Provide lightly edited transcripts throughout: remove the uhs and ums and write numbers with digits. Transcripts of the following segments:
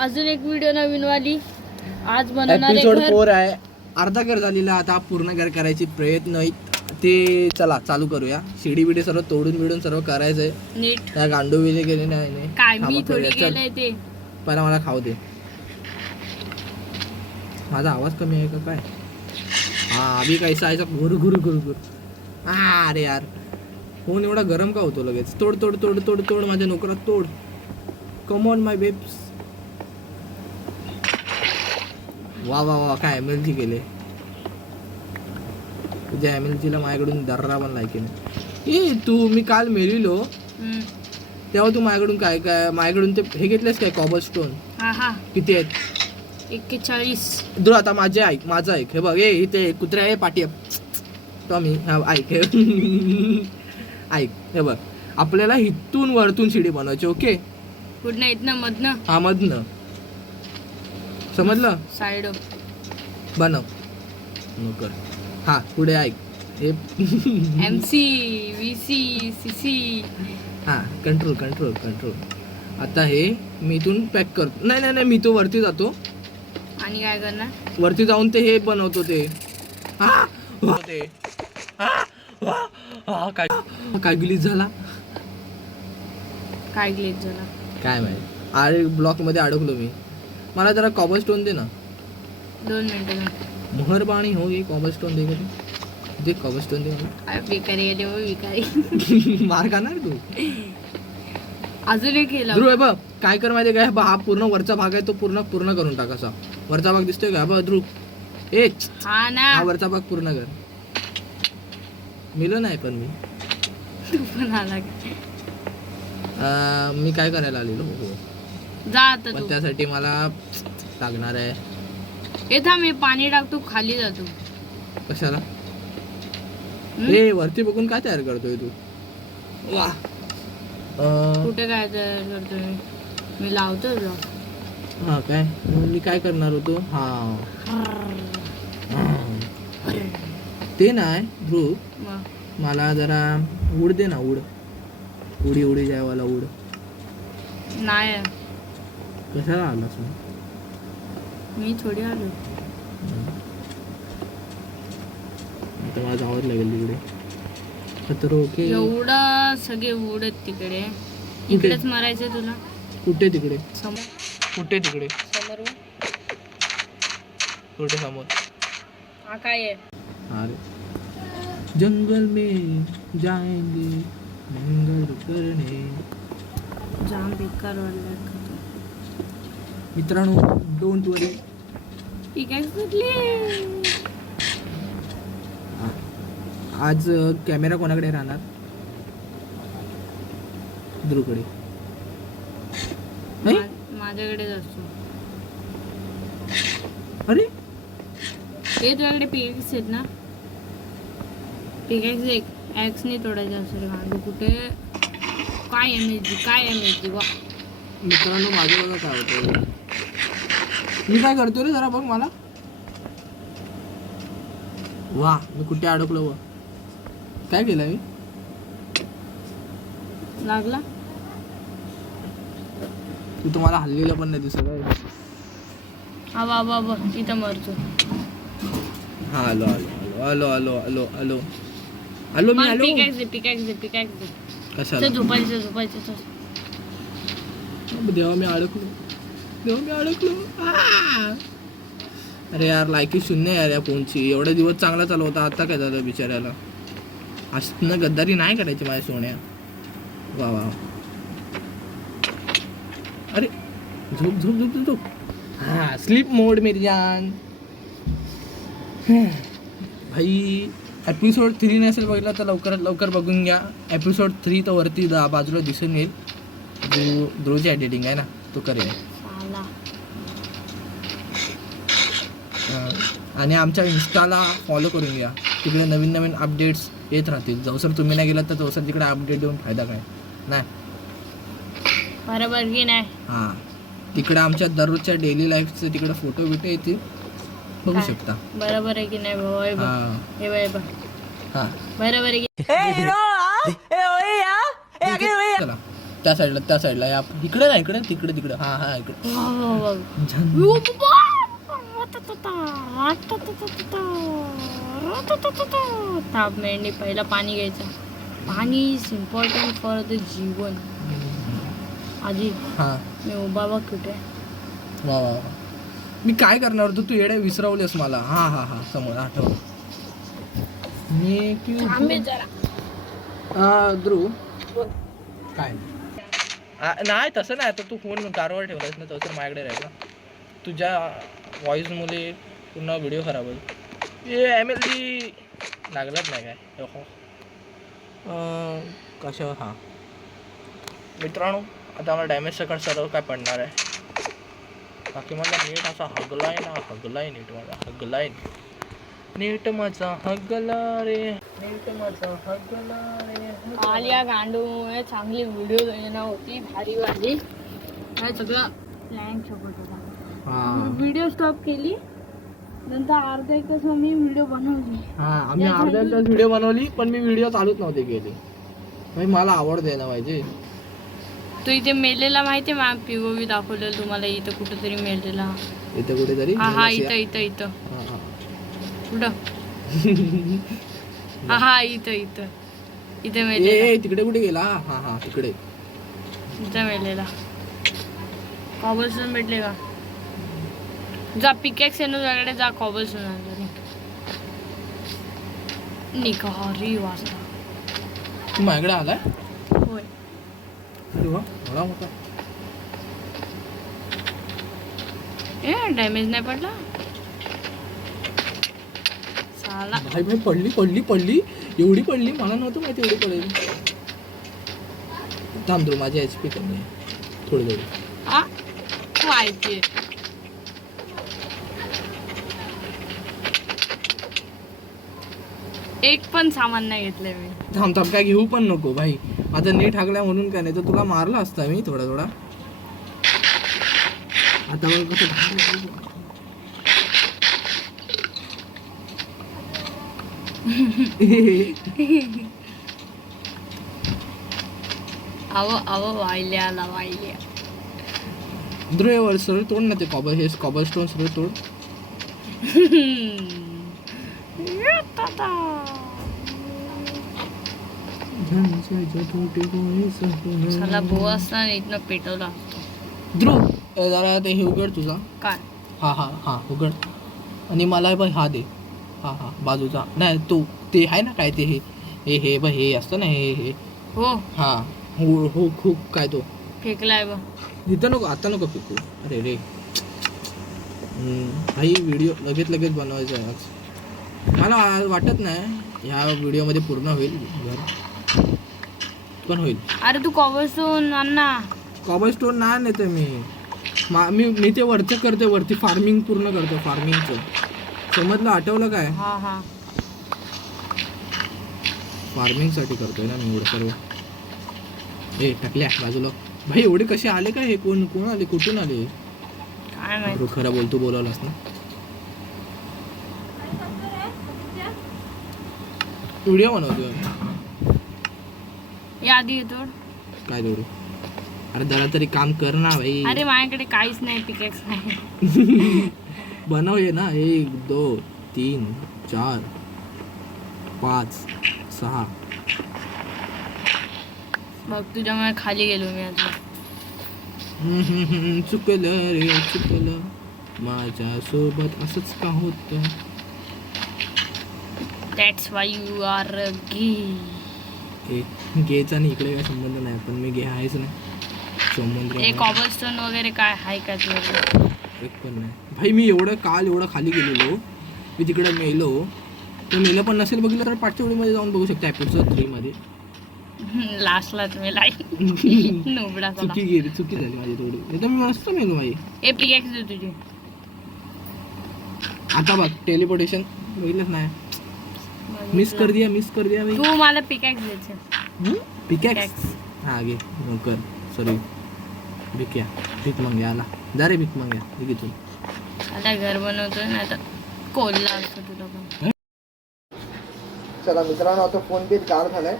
अजून एक व्हिडिओ नवीन वाली आज बनवणार एपिसोड आहे 4 आहे. अर्धा घर झालेला, आता पूर्ण घर करायची प्रयत्न आहे. ते चला चालू करूया. शिडी बिडी सर्व तोडून बिडून सर्व करायचंय नीट. त्या गांडू बिले गेले नाही काय थांबा मी थोडी करूया. चल, गेलंय ते. पहिला मला खाऊ दे. माझा आवाज कमी आहे का काय? हा अभी कैसा आहे गुरु गुरु गुरु गुरु. अरे यार फोन एवढा गरम का होतो लगेच? तोड तोड तोड तोड तोड माझ्या नोकरात तोड. Come on my babes. वा वा वा काय एमएलजी केले. तुझ्या एमएलजीला माझ्याकडून दर्रा पण लायकी नाही. ए तू मी काल मेलिलो तेव्हा तू माझ्याकडून काय काय माझ्याकडून ते हे घेतलेस काय कॉबलस्टोन? हा किती आहेत? 41. दुर आता माझं ऐक हे बघ. ए इथे कुत्र्या आहे पाठी टॉमी. हा ऐक ऐक हे बघ. आपल्याला इथून वरतून शिडी बनवायची. ओके कुठनं इथनं मधनं हा मधनं समजलं. साइड बनव नोकर. हा पुढे ऐक हे MC VC CC. हा कंट्रोल कंट्रोल कंट्रोल. आता हे मी इथून पॅक करतो. नाही नाही मी तो वरती जातो आणि काय करणार वरती जाऊन ते हे बनवतो ते. हा ते काय गिलीच झाला काय ग्लिच झाला काय माहिती. अरे ब्लॉक मध्ये अडकलो मी. मला जरा कॉबलस्टोन दे ना. 2 मिनिटं. मेहरबानी हो ये कॉबलस्टोन दे दे कॉबलस्टोन दे. भिकारी आहे देव भिकारी. मार खाणार तू. अजून एक केला ध्रुव बघ काय कर माहिती काय. हा पूर्ण वरचा भाग आहे तो पूर्ण पूर्ण टाक. असा वरचा भाग दिसतोय का? बघ ध्रुव ए हा ना हा वरचा भाग पूर्ण कर. मिलो नाही पण मी तू पण आला मी काय करायला आलेलो हो. जा आता पण तू. त्यासाठी मला लागणार आहे. ए थांब मी पाणी टाकतो खाली जातो. कशाला? ए वरती बघून काय तयार करतोय तू? वा कुठे काय तयार करतोय मी लावतो ब्लॉक. हा काय मी काय करणार होतो. हा ते नाही ध्रुव मला जरा उड दे ना. उडी उडी जायवाला उड. नाही कशाला आलास मग? मी थोडी आलो. आता माझं आवाज लागेल तिकडे खतर. ओके एवढं सगळे उडत तिकडे. इकडेच मारायचं तुला. कुठे तिकडे? समोर कुठे तिकडे? समोर कुठे समोर? हा काय आहे. अरे जंगल में जाएंगे मंगल करणे. जाम बेकार वाटलं. मित्रांनो डोंट वरी. ठीक आहे कुठली आज कॅमेरा कोणाकडे राहणार? ध्रुवकडे नाही. माझ्याकडेच असतो. अरे हे तुझ्याकडे पिकॅक्स आहेत ना? पिकॅक्स एक ॲक्सने तोडायचं असेल गांडू. कुठे काय एमएसजी वा. मित्रांनो माझं बघा काय होतं. मी काय करतो रे जरा बघ मला. वा मी कुठे अडकलो व काय केलं मी? लागला तू तुम्हाला हल्लेलं पण नाही दिसत आहे. हा बाबा इथं मरतो. हा आलो आलो आलो आलो आलो आलो आलो मी आलो. पिकॅक्स दे. कशाला? झोपायचं. देवा मी अडकलो. अरे यार लायकी शून्य यार या फोनची. एवढे दिवस चांगला चालू होता. आता काय झालं बिचाऱ्याला? असं गद्दारी नाही करायची माझ्या सोन्या. वा वा. अरे झोप झोप झोप झोप. हा स्लीप मोड मेरी जान. भाई एपिसोड 3 नसेल बघितला तर लवकरात लवकर बघून घ्या. एपिसोड 3 तर वरती बाजूला दिसून येईल. ध्रुवची एडिटिंग आहे ना तो करेल. आणि आमच्या इन्स्टाला फॉलो करून घ्या. तिकडे नवीन नवीन अपडेट्स येत राहतील. जवसर तुम्ही नाही गेलात तर जवसर तिकडे अपडेट देऊन फायदा काय नाही. बरोबर की नाही? हां तिकडे आमच्या दररोजच्या डेली लाईफचे तिकडे फोटो बिटो येतील बघू शकता. बरोबर आहे की नाही भाऊ? हे बघ हां बरोबर आहे की. चला त्या साईडला या इकडे ना इकडे तिकडे तिकडे हा इकडे थांब मेंढी पहिला पाणी घ्यायचं. पाणी इज इम्पॉर्टंट फॉर द जीवन. आधी हा मी उभा बघ कुठे. वा वा वा. मी काय करणार होतो तू येडे विसरवलेस मला. हा समोर आठव. मी ध्रुव काय नाही तसं नाही. आता तू फोन कारवर ठेवलास ना तसं माझ्याकडे राहिला. तुझ्या व्हॉइस मुले पूर्ण व्हिडिओ खराब होईल. MLD लागलाच नाही काय कशा. हां मित्रांनो आता मला डॅमेज सकट सर्व काय पडणार आहे. बाकी मला नीट असा हगलाय नीट माझा हगलाय नीट माझा हगला रे आलिया गांडूमुळे चांगली व्हिडिओ येणं होती भारी भारी. सगळं प्लॅन सोबत होता. व्हिडिओ स्टॉप केली नंतर अर्धा एक तास मी व्हिडिओ बनवली. आम्ही अर्धा एक तास व्हिडिओ बनवली पण मी व्हिडिओ चालूच नव्हते केले. मला आवड द्यायला पाहिजे. तो इथे मेलेला माहितीये मॅम POV दाखवलेलं तुम्हाला. इथं कुठेतरी मेलेला. इथं कुठेतरी हा इथं कुठं हा इथं मेलेला. तिकडे कुठे गेला. हा तिकडे इथं मेलेला. कॉबलस्टोन भेटले का. जा पिकॅक्स वगैरे जा कॉबलस्टोन आणलं निकारी वाजता. तू माझ्याकडे आलाय. होय अरे वा मला मोठा. डॅमेज नाही पडला साला. भाई पडली एवढी पडली. मला नव्हतं माहिती एवढी पडेल. थांब तू माझी HP कमी आहे थोडी माहिती. एक पण सामान नाही घेतलंय मी. थांब काय घेऊ पण नको भाई. आता नीट हागल्या म्हणून काय नाही तर तुला मारला असता मी थोडा. आता बघ कसं वाहिल्या ध्रुव सरळ तोड ना ते कॉबलस्टोन सरळ तोड. साला भो असताना इथनं पेटवला. ध्रुव जरा ते हे उघड तुझा. काय हा उघड. आणि मला पण हा दे. हा बाजूचा नाही तो ते आहे ना काय ते हे असतं ना हे हो हो खूप काय तो फेकलाय बघ. इथं नको आता नको फेकू. अरे रे भाई व्हिडिओ लगेच बनवायचा आहे. मला वाटत नाही ह्या व्हिडिओमध्ये पूर्ण होईल घर पण होईल. अरे तू कॉबलस्टोन आण ना. कॉबलस्टोन नाही नेते मी ते वरचं करते. वरती फार्मिंग पूर्ण करतो. फार्मिंगचं समजलं आठवलं काय. हा फार्मिंगसाठी करतोय ना मी एवढं सर्व. टाकल्या बाजूला. भाई एवढे कसे आले काय. हे कोण आले कुठून आले काय माहिती. खरं बोलतो बोलावलास ना. व्हिडिओ बनवतो यादी येतो काय तेवढं. अरे जरा तरी काम कर ना भाई. अरे माझ्याकडे काहीच नाही पिकॅक्स नाही. बनव ये ना. 1 2 3 4 5 6 बघ तुझ्यामुळे खाली गेलो मी आता. चुकलं माझ्या सोबत असंच का होत. दॅट्स वाय यू आर गेचा आणि इकडे काय संबंध नाही. पण मी गे आहेच नाही संबंध. एक कॉबलस्टोन वगैरे काय आहे का तुझ्याकडे. एक पण नाही भाई. मी एवढं खाली गेलेलो. मी तिकडे मेलो. ते मेलं पण नसेल बघितलं तर पाठच्या व्हिडिओमध्ये जाऊन बघू शकता. एपिसोड 3 मध्ये लास्टला तुम्ही नोबडा चुकी झाली माझी थोडी. नाही तर मी मस्त मेलो भाई. ए पिकॅक्स दे तुझी. आता बघ टेलिपोर्टेशन बघितलंच नाही. मिस कर दिया भाई. तू मला पिकॅक्स द्यायचं. पिकॅक्स हा घे कर. सॉरी भीक मागे आला. जा रे भीक मागे इथून. आता घर बनवतोय ना आता कोल्हा असतो तुला पण. चला मित्रांनो आता फोन पे चार्ज झालाय.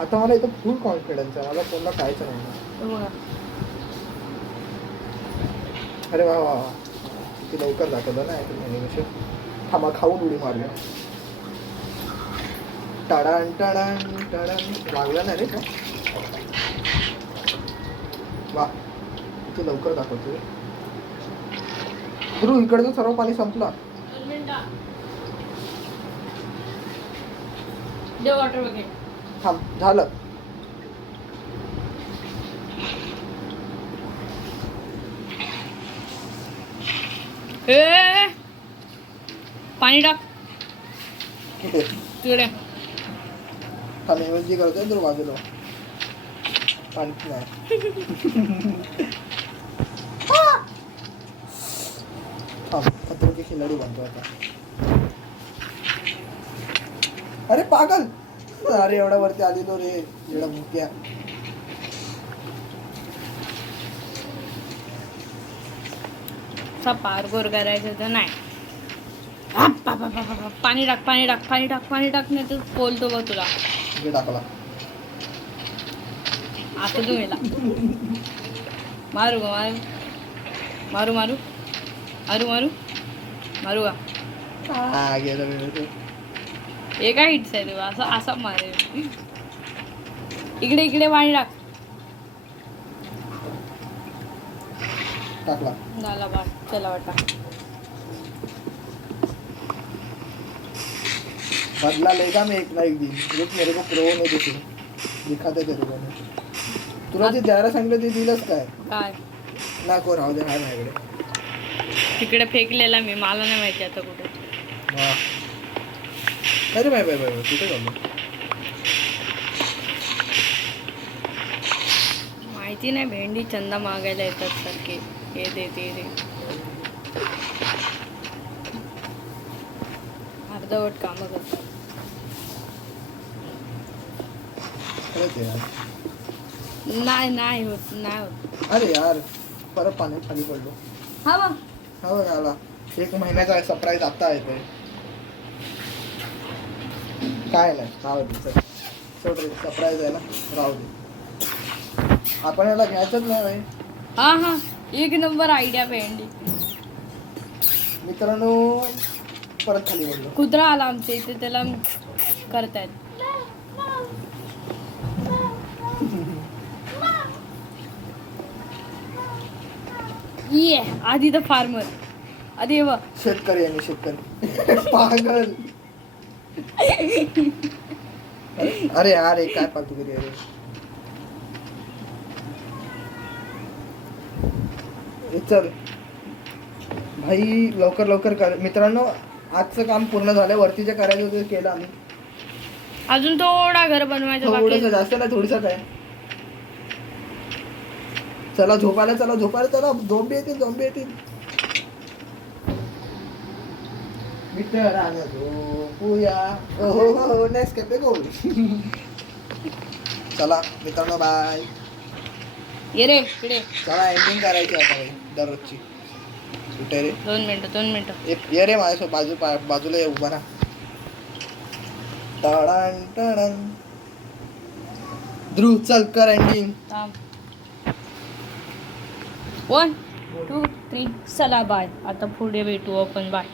आता मला इथं फुल कॉन्फिडन्स आहे, मला कोणाला खायचं नाही. हे बघा. अरे वा वा वा, किती लवकर दाखवलं ना ॲनिमेशन. थांबा खाऊन उडी मारूया. टाडान टाडान टाडान. लागलं नाही रे का? वा, किती लवकर दाखवतोय. ध्रुव, इकडचं सर्व पाणी संपला. दे वॉटर बकेट. थांब, झालं. ए पाणी टाक कुठे? तिकडे. थांब, एनर्जी करतोय ध्रुव बाजूला. पाणी नाही. थांब, खतरों के खिलाडी बनतो आता. अरे पागल, अरे एवढ्या वरती आली तो रे, एवढा मुक्या. पारगोर करायचं तर नाही. पाणी टाक पाणी टाक पाणी टाक पाणी टाक, नाही तर बोलतो बघ तुला. हे टाकला. आता तू मेला. मारू ग मारू मारू मारू मारू मारू का? हा, गेलं गेलं ते. एका हिट्स आहे तेव्हा, असं असं मारे. इकडे इकडे पाणी टाक. टाकला. झाला बा, चला वाटा. बदला लेगा मैं एक ना एक दिन. रुक, मेरे को प्रो नहीं देते, दिखाते तेरे को. तुला ते द्यायला सांगितलं ते दिलंच काय? काय नको, राहू दे. हाय माझ्याकडे. तिकडे फेकलेला मी, मला नाही माहिती आता कुठे. वा, अरे बाय बाय बाय, कुठे झालं? माहिती नाही, भेंडी चंदा मागायला येतात सारखे. हे दे ते दे. अर्धवट कामं करतात. खरंच यार. नाही नाही होत नाही होत. अरे यार, परत पाणी खाली पडलो. हा बा, हा बघ आला. 1 महिन्याचा सरप्राईज आता येतोय. काय नाही, राहू दे. चल सोड रे, सरप्राईज आहे ना, राहू दे. आपण याला घ्यायचंच नाही भाई. हा हा, एक नंबर आयडिया भेंडी. मित्रांनो, परत खाली पडलो. कुत्रा आला आमच्या इथे, त्याला करतायत. ये आधी तर फार्मर. आधी बघ, शेतकरी आहे मी, शेतकरी. पागल. अरे यार, हे काय फालतू करी. अरे हे चल भाई, लवकर लवकर कर. मित्रांनो, आजचं काम पूर्ण झालं. वरती जे करायचं होतं ते केलं आम्ही. अजून थोडा घर बनवायचं बाकी थोडंसं, आहे. जास्त नाही, थोडंसं काय. चला झोपायला, चला झोपायला, चला. झोंबी येतील. मित्रांनो झोपूया. हो नेक्स्ट कॅफे गो. चला मित्रांनो, बाय. ये रे इकडे. चला, एंडिंग करायची आता भाई, दररोजची. कुठे रे? 2 मिनिटं. ये रे माझ्या बाजूला ये, उभा ना. टाडान टाडान. ध्रुव, चल कर एंडिंग. 1 2 3 चला बाय. आता पुढे भेटू आपण. बाय.